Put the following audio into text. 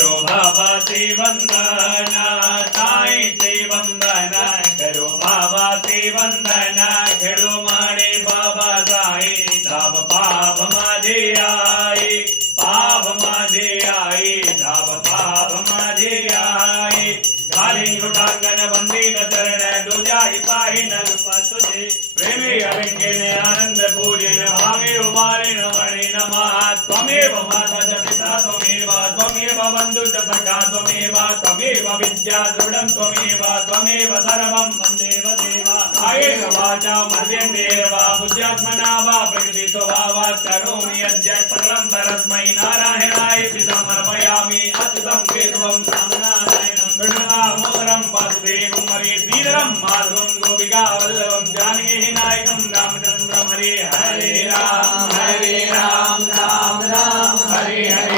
करो बाबा से वंदना साई से वंदना करो बाबा से वंदना खेड़ो माणे बाबा साई धाम पाप माझे आई पाप माझे आई धाम पाप माझे आई घाली उठांगन वंदी न चरण दुजाई पाही न तुझे प्रेमी अलिंगेने आनंद पूजन भावे उमारे मणि नमः त्वमेव माता च पिता त्वमेव त्वमेव बन्धु च सखा त्वमेव विद्या दृढं त्वमेव सर्वं मन्देव देवा कायेन वाचा मन्येन वा बुद्ध्यात्मना वा प्रकृतितो वा करोमि अद्य सकलं परस्मै नारायणाय समर्पयामि अच्युतं केशवं रामनारायणं कृष्णदामोदरं वासुदेवं हरे श्रीधरं माधवं गोपिका वल्लभं जानकी नायकं रामचन्द्रं हरे हरे राम राम राम हरे हरे